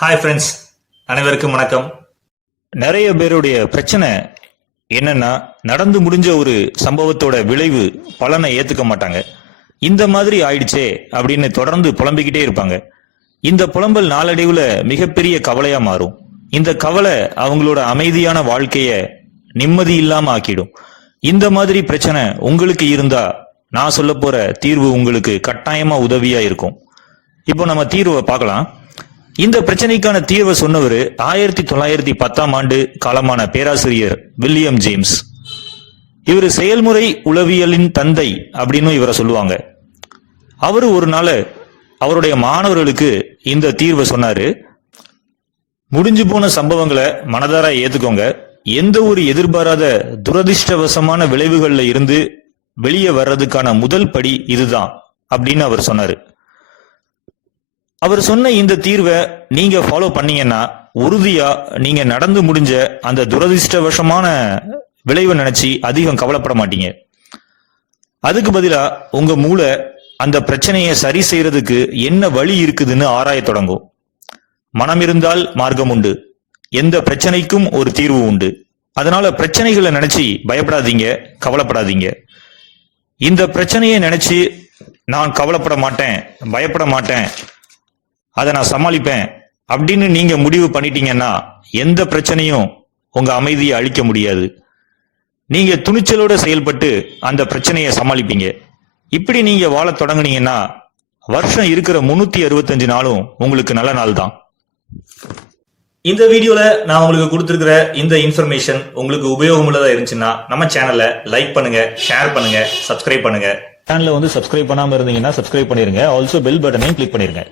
Hi friends, அனைவருக்கும் வணக்கம். நிறைய பேருடைய பிரச்சனை என்னன்னா, நடந்து முடிஞ்ச ஒரு சம்பவத்தோட விளைவு பலனை ஏத்துக்க மாட்டாங்க. இந்த மாதிரி ஆயிடுச்சே அப்படின்னு தொடர்ந்து புலம்பிக்கிட்டே இருப்பாங்க. இந்த புலம்பல் நாளடைவுல மிகப்பெரிய கவலையா மாறும். இந்த கவலை அவங்களோட அமைதியான வாழ்க்கைய நிம்மதி இல்லாம ஆக்கிடும். இந்த மாதிரி பிரச்சனை உங்களுக்கு இருந்தா நான் சொல்ல போற தீர்வு உங்களுக்கு கட்டாயமா உதவியா இருக்கும். இப்போ நம்ம தீர்வை பார்க்கலாம். இந்த பிரச்சனைக்கான தீர்வை சொன்னவர் 1910 காலமான பேராசிரியர் வில்லியம் ஜேம்ஸ். இவர் செயல்முறை உளவியலின் தந்தை அப்படின்னு இவரை சொல்லுவாங்க. அவரு ஒரு நாள் அவருடைய மாணவர்களுக்கு இந்த தீர்வை சொன்னாரு. முடிஞ்சு போன சம்பவங்களை மனதார ஏத்துக்கோங்க. எந்த ஒரு எதிர்பாராத துரதிர்ஷ்டவசமான விளைவுகள்ல இருந்து வெளியே வர்றதுக்கான முதல் படி இதுதான் அப்படின்னு அவர் சொன்னாரு. அவர் சொன்ன இந்த தீர்வை நீங்க ஃபாலோ பண்ணீங்கன்னா உறுதியா நீங்க நடந்து முடிஞ்ச அந்த துரதிர்ஷ்டவசமான விளைவை நினைச்சு அதிகம் கவலைப்பட மாட்டீங்க. அதுக்கு பதிலா உங்க மூளை அந்த பிரச்சனையை சரி செய்யறதுக்கு என்ன வழி இருக்குதுன்னு ஆராய தொடங்கும். மனம் இருந்தால் மார்க்கம் உண்டு. எந்த பிரச்சனைக்கும் ஒரு தீர்வு உண்டு. அதனால பிரச்சனைகளை நினைச்சு பயப்படாதீங்க, கவலைப்படாதீங்க. இந்த பிரச்சனையை நினைச்சு நான் கவலைப்பட மாட்டேன், பயப்பட மாட்டேன், அதை நான் சமாளிப்பேன் அப்படின்னு நீங்க முடிவு பண்ணிட்டீங்கன்னா எந்த பிரச்சனையும் உங்க அமைதியை அழிக்க முடியாது. நீங்க துணிச்சலோட செயல்பட்டு அந்த பிரச்சனையை சமாளிப்பீங்க. இப்படி நீங்க வாழ தொடங்குனீங்கன்னா வருஷம் இருக்கிற 365 நாளும் உங்களுக்கு நல்ல நாள் தான். இந்த வீடியோல நான் உங்களுக்கு கொடுத்திருக்கிற இந்த இன்ஃபர்மேஷன் உங்களுக்கு உபயோகமுள்ளதா இருந்துச்சுன்னா நம்ம சேனலை லைக் பண்ணுங்க, ஷேர் பண்ணுங்க, சப்ஸ்கிரைப் பண்ணுங்க. சேனலை சப்ஸ்கிரைப் பண்ணாம இருந்தீங்கன்னா சப்ஸ்கிரைப் பண்ணிருங்க. ஆல்சோ பெல் பட்டனையும் கிளிக் பண்ணிருங்க.